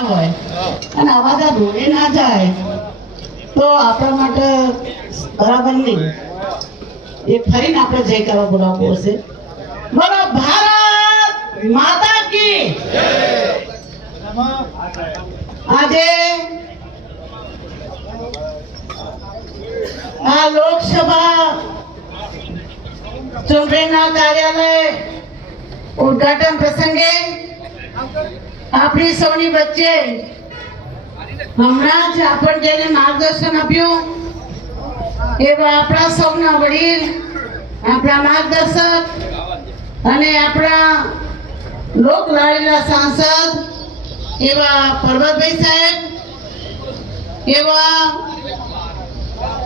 ના હોય. અને આવા બધા ધોળે ના જાય. તો આપણા માટે બરાબર નહીં. એ ફરીને આપણે જય કરવા બોલાવવું પડશે. બોલો, ભારત માતા કી આજે આ લોકસભા ચૂંટણીના કાર્યાલય ઉદ્ઘાટન પ્રસંગે આપણી સૌની વચ્ચે હમણાં જ આપણ જેને માર્ગદર્શન આપ્યું, એવા આપણા સૌના વડીલ, આપણા માર્ગદર્શક અને આપણા લોક લાડીલા સાંસદ એવા પર્વતભાઈ સાહેબ, એવા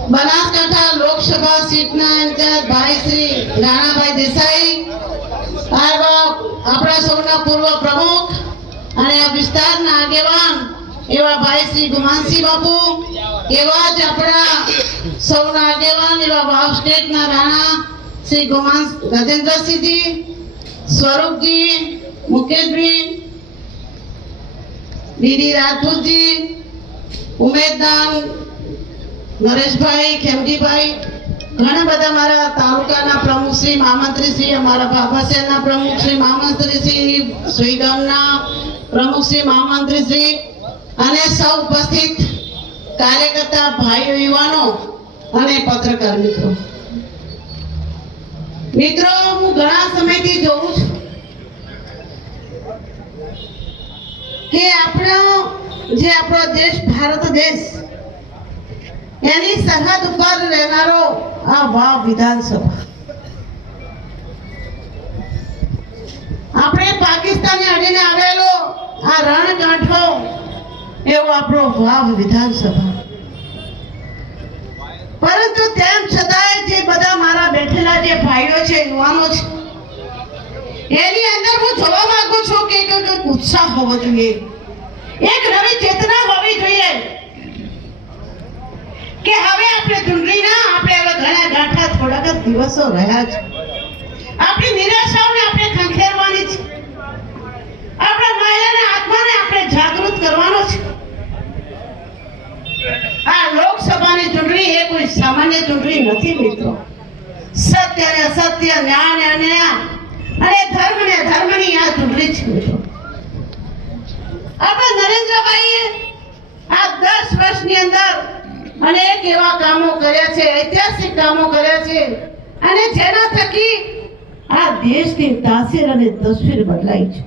બનાસકાંઠા લોકસભા સીટના ઇન્ચાર્જ ભાઈ શ્રી રાણાભાઈ દેસાઈ, આવા આપણા સૌના પૂર્વ પ્રમુખ અને આ વિસ્તારના આગેવાન એવા ભાઈ શ્રી ગુમાનસિંહ બાપુ, એવા જ આપણા સૌના આગેવાન એવા વાવ સ્ટેટના રાણા શ્રી ગુમાન રાજેન્દ્રસિંહજી, સ્વરૂપજી મુકેશભાઈ ડીડી રાજપૂતજી, ઉમેદદાન નરેશભાઈ, ખેમજીભાઈ ઘણા બધા મારા તાલુકાના પ્રમુખ શ્રી મહામંત્રી અમારા ભાભાસેના પ્રમુખ શ્રી મહામંત્રી શ્રી સુઈગામના પ્રમુખ શ્રી મહામંત્રી અને સૌ ઉપસ્થિત કાર્યકર્તા, ભાઈઓ, યુવાનો અને પત્રકાર મિત્રો. મિત્રો, હું ઘણા સમયથી જોઉં છું કે આપણો, જે આપણો દેશ, ભારત દેશ એની સરહદ ઉપર રહેનારો આ વાવ વિધાનસભા. આપણે પાકિસ્તાનને અડીને આવેલો આ રણકાંઠો એવો આપણો વાવ વિધાનસભા. પરંતુ તેમ છતાંય જે બધા મારા બેઠેલા જે ભાઈઓ છે, યુવાનો છે, એની અંદર હું જોવા માંગુ છું કે કંઈક ઉત્સાહ હોવો જોઈએ. એક નવી ચેતના હોવી જોઈએ. કે હવે આપણે ચૂંટણીના આપણે હવે ઘણા ગાંઠા થોડાક જ દિવસો રહ્યા છે. આપણી નિરાશાઓને આપણે ખંખેરવાની છે. આપણા માયાના, આત્માને આપણે જાગૃત કરવાનો છે. આ લોકસભાની ચૂંટણી એ કોઈ સામાન્ય ચૂંટણી નથી, મિત્રો. સત્ય ને સત્ય ન્યાય ને અન્યાય. અને ધર્મ ને ધર્મની આ ચૂંટણી છે, મિત્રો. આપણે નરેન્દ્રભાઈએ આ દસ વર્ષની અંદર અનેક એવા કામો કર્યા છે, ઐતિહાસિક કામો કર્યા છે. અને જેના થકી આ દેશની તાસીર અને તસવીર બદલાઈ છે.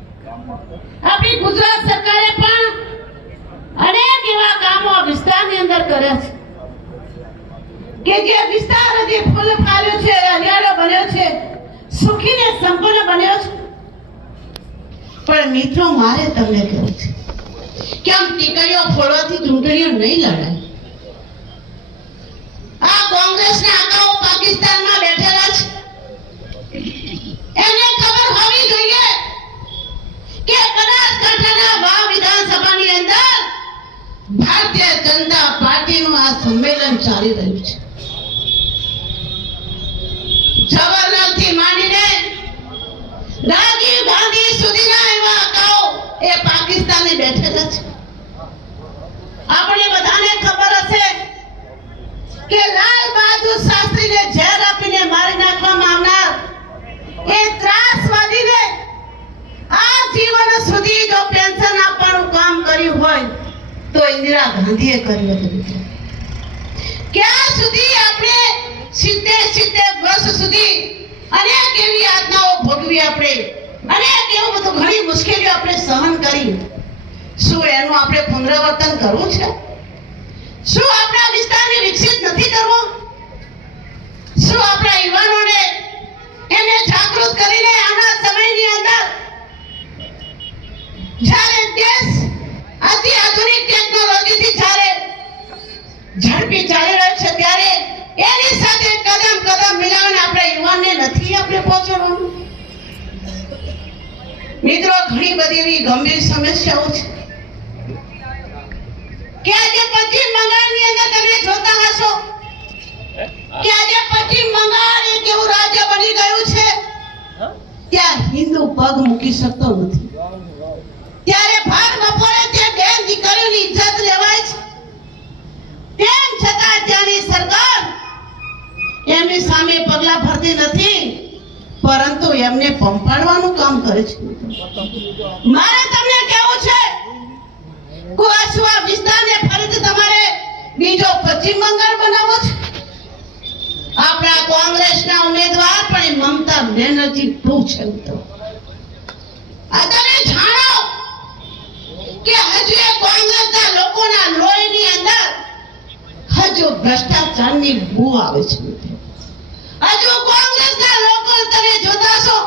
આપણી ગુજરાત સરકારે પણ અનેક એવા કામો વિસ્તારની અંદર કર્યા છે. કે જે વિસ્તાર હજી ફૂલ ફાલ્યો છે, હરિયાળો બન્યો છે, સુખીને સંપૂર્ણ બન્યો છે. પણ મિત્રો, મારે તમને કહ્યું છે કે આમ ટીકડીઓ ફોડવાથી ચૂંટણીઓ નહીં લડાય. આ કોંગ્રેસના આકાઓ પાકિસ્તાનમાં બેઠેલા છે એને ખબર હોવી જોઈએ કે બનાસકાંઠાના વાવ વિધાનસભાની અંદર ભારતીય જનતા પાર્ટીનું આ સંમેલન ચાલી રહ્યું છે જવાહરલાલથી માંડીને રાજીવ ગાંધી સુધીના એવા આકાઓ એ પાકિસ્તાને બેઠેલા છે આપણે બધાને ખબર હશે કે લાલ બહાદુર શાસ્ત્રીને ઝેર આપીને મારી નાખવામાં આવનાર એ ત્રાસવાદીને આ જીવન સુધી જો પેન્શન આપવાનું કામ કર્યું હોય તો ઇન્દિરા ગાંધીએ કર્યું હતું મિત્રો. ક્યાં સુધી આપણે સિત્તેર સિત્તેર વર્ષ સુધી અનેક એવી યાતનાઓ ભોગવી આપણે? અનેક એવું બધું ઘણી મુશ્કેલીઓ આપણે સહન કરી. શું એનું આપણે પુનરાવર્તન કરવું છે? શું આપણા વિસ્તારને વિકસિત નથી કરવો? શું આપણા યુવાનોને એને જાગૃત કરીને આના સમયની અંદર જ્યારે દેશ અતિ આધુનિક ટેકનોલોજીથી જ્યારે ઝડપી ચાલી રહ્યો છે ત્યારે એની સાથે કદમ કદમ મિલાવીને આપણે યુવાનને નથી આપણે પહોંચવાનું મિત્રો, ઘણી બધી એવી ગંભીર સમસ્યાઓ છે. કે આજે પશ્ચિમ બંગાળની અંદર તમે જોતા હશો કે આજે પશ્ચિમ બંગાળ એક એવું રાજ્ય બની ગયું છે ત્યાં હિન્દુ પગ મૂકી શકતો નથી. ત્યારે ભાર બપોરે ત્યાં બેન તેમ છતાં ત્યાંની સરકાર એમની સામે પગલા ભરતી નથી, પરંતુ એમને પંપાડવાનું કામ કરે છે. મારે તમને કેવું છે, કુઆસુઆ વિસ્તારને ફરીથી તમારે બીજો પશ્ચિમ બંગાળ બનાવો છે. આપણા કોંગ્રેસના ઉમેદવાર પણ મમતા બેનર્જી ટુ છે તો. અત્યારે જાણો કે હજુ એ કોંગ્રેસના લોકોના લોહીની અંદર ભ્રષ્ટાચારની બૂ આવે છે. હજુ કોંગ્રેસના લોકો તમે જોતા છો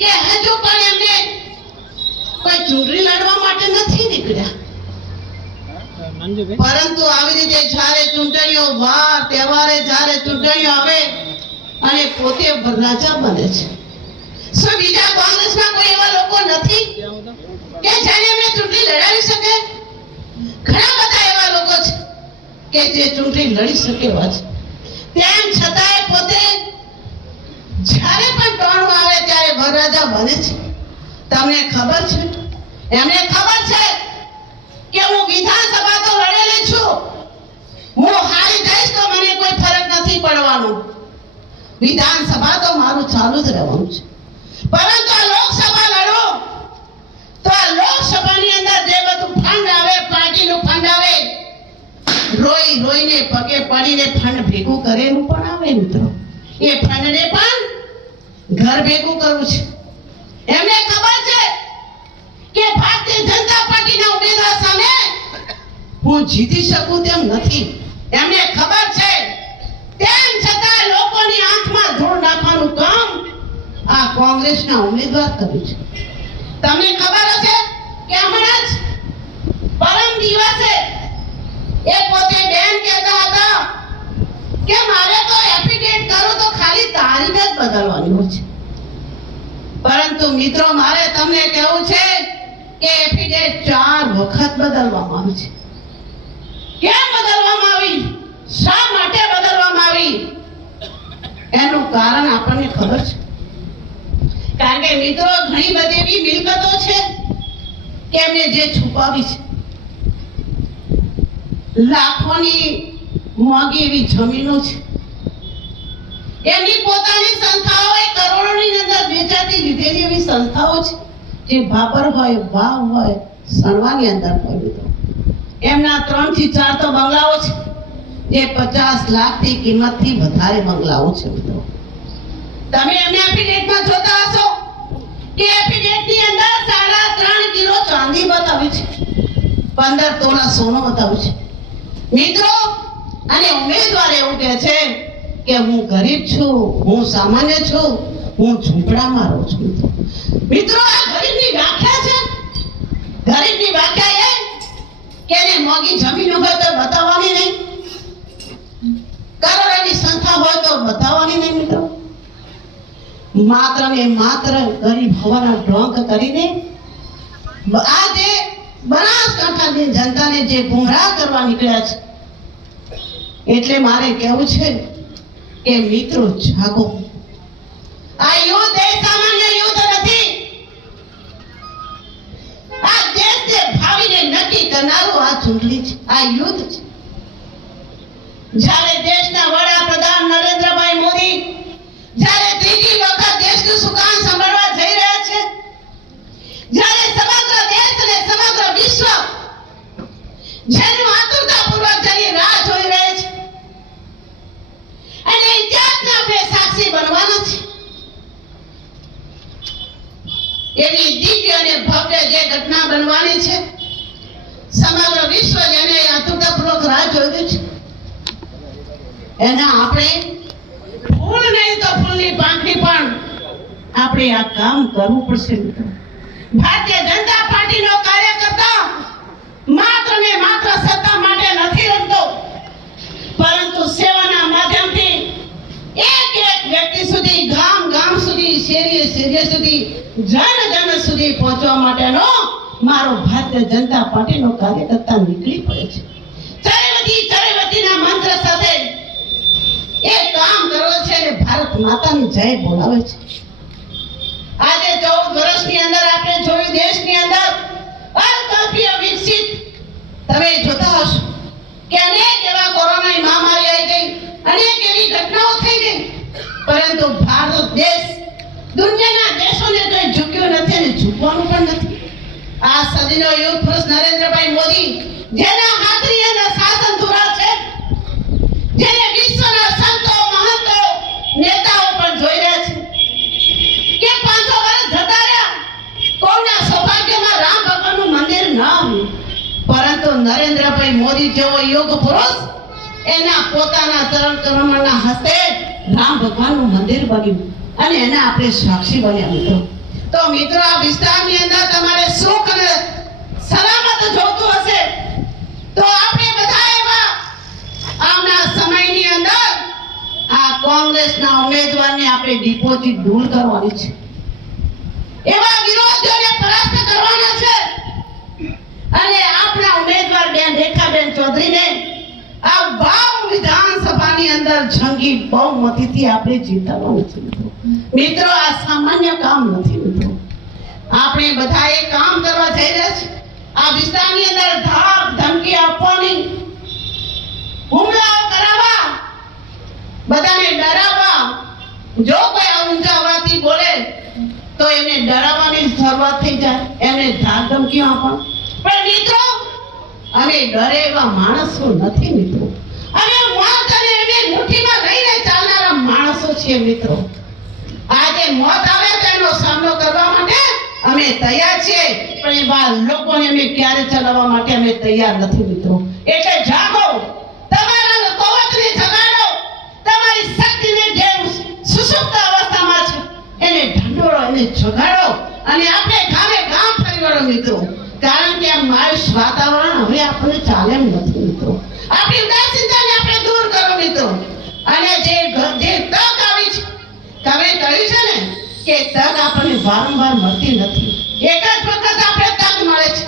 કે હજુ પણ એમને કોઈ ચૂંટણી લડવા માટે નથી નીકળ્યા. પરંતુ આવી રીતે જ્યારે ચૂંટણીઓ વાર તહેવારે જ્યારે ચૂંટણીઓ આવે અને પોતે રાજા બને છે. શું બીજા કોંગ્રેસમાં કોઈ એવા લોકો નથી કે જેને એમને ચૂંટણી લડાવી શકે? ઘણા કે જે ચૂંટણી લડી શકે એવા છે તેમ છતાંય પોતે જ્યારે પણ ટોણું આવે ત્યારે વરરાજા બને છે. તમને ખબર છે? એમને ખબર છે કે હું વિધાનસભા તો લડેલી છું. હું હારી જઈશ તો મને કોઈ ફરક નથી પડવાનો. વિધાનસભા તો મારું ચાલુ જ રહેવાનું છે. પરંતુ આ લોકસભા લડો. તો આ લોકસભાની અંદર જે બધું ફંડ આવે, પાર્ટીનું ફંડ આવે રોઈ રોઈને પગે પડીને ફંડ ભેગું કરેલું પણ આવે મિત્રો. એ ફંડને પણ ઘર ભેગું કરવું છે. એમને ખબર છે કે ભારતીય જનતા પાર્ટીના ઉમેદવાર સામે હું જીતી શકું તેમ નથી. એમને ખબર છે તેમ છતાં લોકોની આંખમાં ધૂળ નાખવાનું કામ આ કોંગ્રેસના ઉમેદવાર કર્યું છે. તમને ખબર હશે કે હમણાં જ પરમ દિવસે એ પોતે બેન કહેતા હતા કે મારે તો એફિડેટ કરું તો ખાલી તારીખ જ બદલવાની હોય છે. પરંતુ મિત્રો, મારે તમને કહેવું છે કે એફિડેટ ચાર વખત બદલવામાં આવી છે. કેમ બદલવામાં આવી? શા માટે બદલવામાં આવી? એનું કારણ આપણને ખબર છે. કારણ કે મિત્રો, ઘણી બધી એવી મિલકતો છે કે એમને જે છુપાવી છે. લાખોની મોંઘી એવી જમીનો છે. એમની પોતાની સંસ્થાઓએ કરોડોની અંદર વેચાતી લીધેલી એવી સંસ્થાઓ છે, જે ભાપર હોય, વાવ હોય, સણવાની અંદર હોય મિત્રો. એમના ત્રણથી ચાર તો બંગલાઓ છે. જે પચાસ લાખની કિંમતથી વધારે બંગલાઓ છે મિત્રો. તમે એમને એફિડેટમાં જોતા હશો કે એફિડેટની અંદર સાડા ત્રણ કિલો ચાંદી બતાવી છે. પંદર તોલા સોનું બતાવ્યું છે. મિત્રો, અને ઉમેદવાર એવું કહે છે કે હું ગરીબ છું, હું સામાન્ય છું, હું ઝૂંપડામાં રહું છું. મિત્રો, આ ગરીબની વ્યાખ્યા છે. ગરીબની વ્યાખ્યા એ કે એને મોંઘી જમીન હોય તો બતાવવાની નહીં. કરોડોની સંસ્થા હોય તો બતાવવાની નહીં, મિત્રો. માત્ર ને માત્ર ગરીબ હોવાના ઢોંગ કરીને આ જે બનાસકાંઠાની જનતાને જે ગુમરાહ કરવા નીકળ્યા છે, એટલે મારે કહેવું છે કે મિત્રો, જાગો. આ યુદ્ધ એ સામાન્ય યુદ્ધ નથી. આ દેશ ભાવીને નક્કી કરનારું આ ચૂંટણી છે, આ યુદ્ધ છે. જ્યારે દેશના વડાપ્રધાન નરેન્દ્રભાઈ એના આપણે ફૂલ નહીં તો ફૂલની પાંખડી પણ આપણે આ કામ કરવું પડશે ભારતીય જનતા પાર્ટીનો કાર્યકર્તા માત્ર ને માત્ર સત્તા માટે નથી રમતો, પરંતુ સેવાના માધ્યમથી એક એક વ્યક્તિ સુધી, ગામ ગામ સુધી, શેરીએ શેરીએ સુધી, જન જન સુધી પહોંચવા માટેનો મારો ભારતીય જનતા પાર્ટીનો કાર્યકર્તા નીકળી પડે છે. માતાની જય બોલાવે છે. આજે ચૌદ વર્ષની અંદર આપણે જોયું દેશની અંદર અલ્પકાપીય વિકસિત. તમે જોતા હશો કે અનેક એવા કોરોનાની મહામારી આવી ગઈ, અનેક એવી ઘટનાઓ થઈ ગઈ. પરંતુ ભારત દેશ દુનિયાના દેશોને કંઈ ઝૂક્યો નથી અને ઝૂકવાનું પણ નથી. આ સદીનો યુગ પુરુષ નરેન્દ્રભાઈ મોદી જેના હાથ મોદી જેવો યોગ પુરુષ, એના પોતાના ચરણ કમળના હસ્તે રામ ભગવાનનું મંદિર બન્યું અને એને આપણે સાક્ષી બન્યા મિત્રો. તો મિત્રો, આ વિસ્તારની અંદર તમારે સુખ અને સલામત જોતું હશે. તો આપણે બધા એવા આવનાર સમયની અંદર આ કોંગ્રેસના ઉમેદવારને આપણે ડિપોઝિટ દૂર કરવાની છે. એવા વિરોધીઓને પરાસ્ત કરવાના છે અને આપણા ઉમેદવાર બેન રેખાબેન ચૌધરીને આ વાવ વિધાનસભાની જંગી બહુમતીથી આપણે જીતાડવાનું છે. મિત્રો. આ સામાન્ય કામ નથી, મિત્રો. આપણે બધા એ કામ કરવા જઈ રહ્યા છે આ વિસ્તારની અંદર ધાક ધમકી આપવાની, હુમલાઓ કરાવવા, બધાને ડરાવવા. જો કોઈ આ ઊંચા અવાજથી બોલે, તો એને ડરાવવાની શરૂઆત થઈ જાય. એને ધાક ધમકીઓ આપવા પણ મિત્રો, અમે ડરે એવા માણસો નથી, મિત્રો. અમે મોત અને એને માણસો છીએ મિત્રો. આજે મોત આવે તેનો સામનો કરવા માટે અમે તૈયાર છીએ. પણ એવા લોકોને અમે ક્યારે ચલાવવા માટે અમે તૈયાર નથી મિત્રો. એટલે જાગો. તમારા કવચને જગાડો. તમારી શક્તિને જે સુસુપ્ત અવસ્થામાં છે, એને ઢંઢોળો, એને જગાડો. અને આપણે ગામે ગામ ફરી વળો મિત્રો. કારણ કે આ માયુષ વાતાવરણ વારંવાર મળતી નથી. એક જ વખત આપણે તક મળે છે.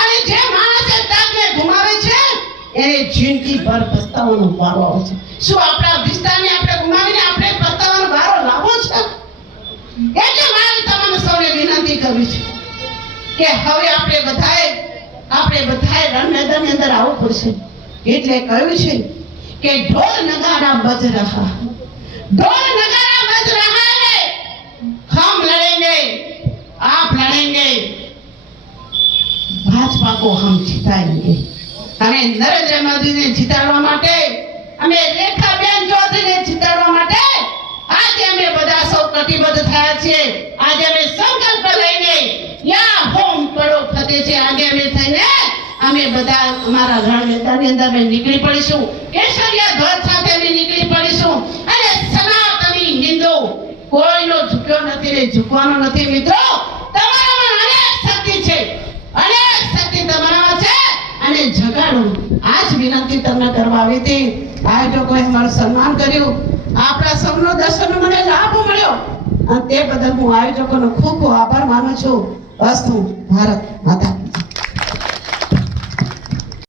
અને જે માણસ એ તકને ગુમાવે છે, એને જિંદગી ભર પસ્તાવાનો વારો આવે છે. શું આપણા વિસ્તારને આપણે ગુમાવીને આપણે પસ્તાવાનો વારો લાવો છે? એટલે મારે તમને સૌને વિનંતી કરવી છે કે હવે આપણે બધાએ આપણે બધાએ રણ મેદાનની અંદર આવવું પડશે. એટલે કહ્યું છે કે ઢોલ નગારા બજ રહા. ઢોલ નગારા બાળકો હમ જીતાડીએ. નરેન્દ્ર મોદીને જીતાડવા માટે, અમે રેખાબેન ચૌધરીને જીતાડવા માટે આજે અમે બધા સૌ કટિબદ્ધ થયા છીએ. આજે અમે સંકલ્પ લઈને યા હોમ પડો ફતે છે આગામી થઈને અમે બધા અમારા રણ મેદાનની અંદર અમે નીકળી પડીશું. કેસરિયા ધ્વજ સાથે અમે નીકળી પડીશું. અને સનાતની હિન્દુ કોઈનો ઝૂક્યો નથી ઝૂકવાનો નથી મિત્રો. આ જ વિનંતી તમને કરવા આવી હતી. આયોજકોએ મારું સન્માન કર્યું. આપણા સૌનો દર્શનનો મને લાભ મળ્યો. અને તે બદલ હું આયોજકોનો ખૂબ આભાર માનું છું. અસ્તુ ભારત માતા.